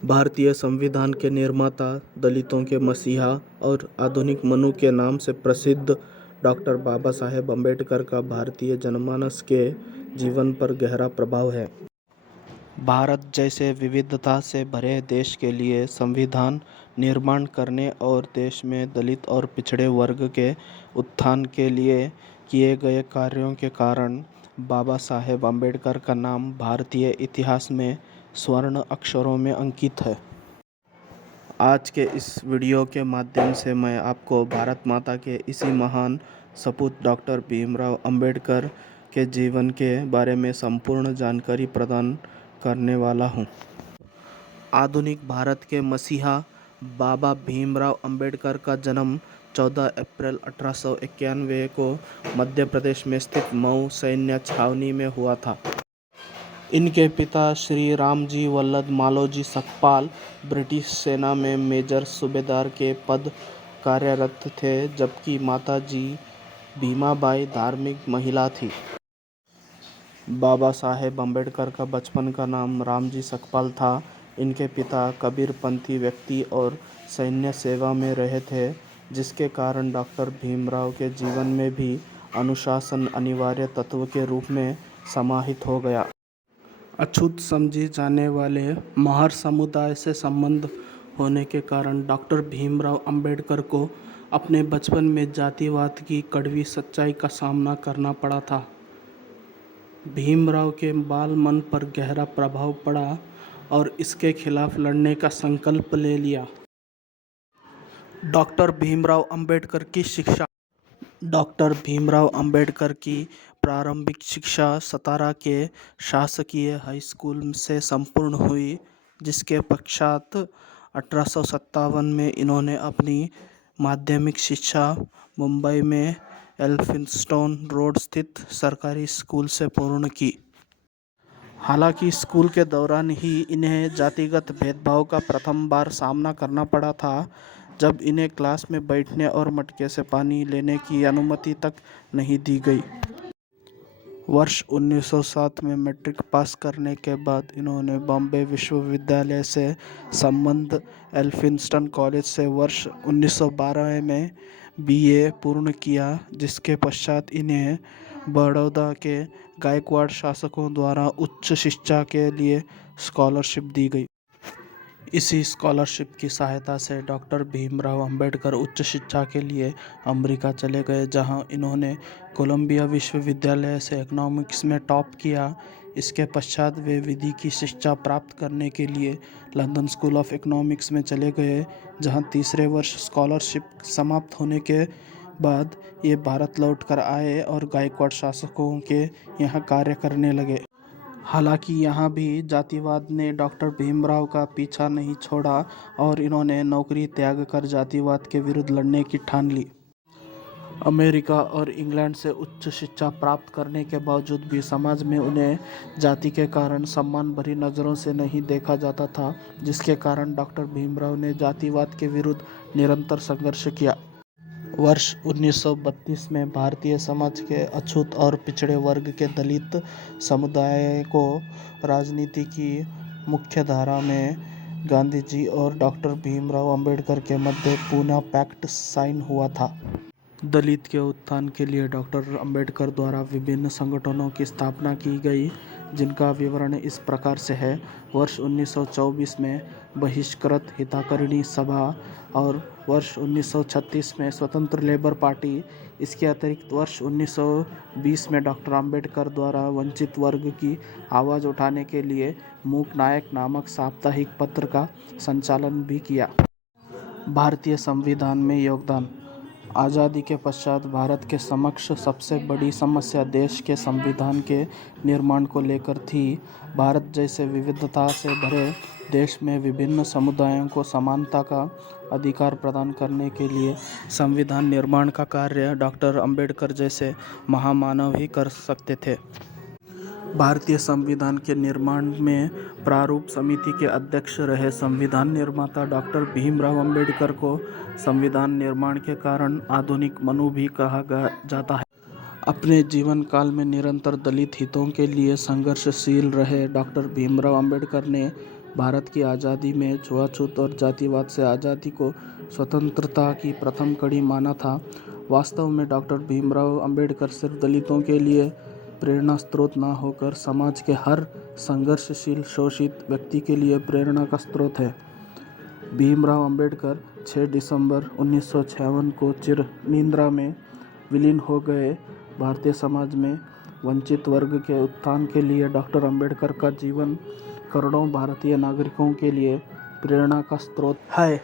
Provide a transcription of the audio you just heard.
भारतीय संविधान के निर्माता, दलितों के मसीहा और आधुनिक मनु के नाम से प्रसिद्ध डॉक्टर बाबा साहेब अम्बेडकर का भारतीय जनमानस के जीवन पर गहरा प्रभाव है। भारत जैसे विविधता से भरे देश के लिए संविधान निर्माण करने और देश में दलित और पिछड़े वर्ग के उत्थान के लिए किए गए कार्यों के कारण बाबा साहेब अम्बेडकर का नाम भारतीय इतिहास में स्वर्ण अक्षरों में अंकित है। आज के इस वीडियो के माध्यम से मैं आपको भारत माता के इसी महान सपूत डॉक्टर भीमराव अंबेडकर के जीवन के बारे में संपूर्ण जानकारी प्रदान करने वाला हूं। आधुनिक भारत के मसीहा बाबा भीमराव अंबेडकर का जन्म 14 अप्रैल 1891 को मध्य प्रदेश में स्थित मऊ सैन्य छावनी में हुआ था। इनके पिता श्री रामजी वल्लभ मालोजी सकपाल ब्रिटिश सेना में मेजर सूबेदार के पद कार्यरत थे, जबकि माताजी भीमाबाई धार्मिक महिला थी। बाबा साहेब अम्बेडकर का बचपन का नाम रामजी सकपाल था। इनके पिता कबीरपंथी व्यक्ति और सैन्य सेवा में रहे थे, जिसके कारण डॉक्टर भीमराव के जीवन में भी अनुशासन अनिवार्य तत्व के रूप में समाहित हो गया। अछूत समझे जाने वाले महार समुदाय से संबंध होने के कारण डॉक्टर भीमराव अंबेडकर को अपने बचपन में जातिवाद की कड़वी सच्चाई का सामना करना पड़ा था। भीमराव के बाल मन पर गहरा प्रभाव पड़ा और इसके खिलाफ लड़ने का संकल्प ले लिया। डॉक्टर भीमराव अंबेडकर की प्रारंभिक शिक्षा सतारा के शासकीय हाई स्कूल से संपूर्ण हुई, जिसके पश्चात 1857 में इन्होंने अपनी माध्यमिक शिक्षा मुंबई में एल्फिंस्टन रोड स्थित सरकारी स्कूल से पूर्ण की। हालांकि स्कूल के दौरान ही इन्हें जातिगत भेदभाव का प्रथम बार सामना करना पड़ा था, जब इन्हें क्लास में बैठने और मटके से पानी लेने की अनुमति तक नहीं दी गई। वर्ष 1907 में मैट्रिक पास करने के बाद इन्होंने बॉम्बे विश्वविद्यालय से संबद्ध एल्फिंस्टन कॉलेज से वर्ष 1912 में बीए पूर्ण किया, जिसके पश्चात इन्हें बड़ौदा के गायकवाड़ शासकों द्वारा उच्च शिक्षा के लिए स्कॉलरशिप दी गई। इसी स्कॉलरशिप की सहायता से डॉक्टर भीमराव अंबेडकर उच्च शिक्षा के लिए अमेरिका चले गए, जहां इन्होंने कोलंबिया विश्वविद्यालय से इकोनॉमिक्स में टॉप किया। इसके पश्चात वे विधि की शिक्षा प्राप्त करने के लिए लंदन स्कूल ऑफ इकोनॉमिक्स में चले गए, जहां तीसरे वर्ष स्कॉलरशिप समाप्त होने के बाद ये भारत लौट कर आए और गायकवाड़ शासकों के यहाँ कार्य करने लगे। हालांकि यहाँ भी जातिवाद ने डॉक्टर भीमराव का पीछा नहीं छोड़ा और इन्होंने नौकरी त्याग कर जातिवाद के विरुद्ध लड़ने की ठान ली। अमेरिका और इंग्लैंड से उच्च शिक्षा प्राप्त करने के बावजूद भी समाज में उन्हें जाति के कारण सम्मान भरी नज़रों से नहीं देखा जाता था, जिसके कारण डॉक्टर भीमराव ने जातिवाद के विरुद्ध निरंतर संघर्ष किया। वर्ष 1932 में भारतीय समाज के अछूत और पिछड़े वर्ग के दलित समुदाय को राजनीति की मुख्यधारा में गांधी जी और डॉक्टर भीमराव अंबेडकर के मध्य पूना पैक्ट साइन हुआ था। दलित के उत्थान के लिए डॉक्टर अंबेडकर द्वारा विभिन्न संगठनों की स्थापना की गई, जिनका विवरण इस प्रकार से है। वर्ष 1924 में बहिष्कृत हितकारिणी सभा और वर्ष 1936 में स्वतंत्र लेबर पार्टी। इसके अतिरिक्त वर्ष 1920 में डॉक्टर अंबेडकर द्वारा वंचित वर्ग की आवाज़ उठाने के लिए मूक नायक नामक साप्ताहिक पत्र का संचालन भी किया। भारतीय संविधान में योगदान। आज़ादी के पश्चात भारत के समक्ष सबसे बड़ी समस्या देश के संविधान के निर्माण को लेकर थी। भारत जैसे विविधता से भरे देश में विभिन्न समुदायों को समानता का अधिकार प्रदान करने के लिए संविधान निर्माण का कार्य डॉक्टर अंबेडकर जैसे महामानव ही कर सकते थे। भारतीय संविधान के निर्माण में प्रारूप समिति के अध्यक्ष रहे संविधान निर्माता डॉक्टर भीमराव अंबेडकर को संविधान निर्माण के कारण आधुनिक मनु भी कहा जाता है। अपने जीवन काल में निरंतर दलित हितों के लिए संघर्षशील रहे डॉक्टर भीमराव अंबेडकर ने भारत की आज़ादी में छुआछूत और जातिवाद से आज़ादी को स्वतंत्रता की प्रथम कड़ी माना था। वास्तव में डॉक्टर भीमराव अंबेडकर सिर्फ दलितों के लिए प्रेरणा स्रोत न होकर समाज के हर संघर्षशील शोषित व्यक्ति के लिए प्रेरणा का स्रोत है। भीमराव अंबेडकर 6 दिसंबर 1956 को चिर निद्रा में विलीन हो गए। भारतीय समाज में वंचित वर्ग के उत्थान के लिए डॉक्टर अंबेडकर का जीवन करोड़ों भारतीय नागरिकों के लिए प्रेरणा का स्रोत है।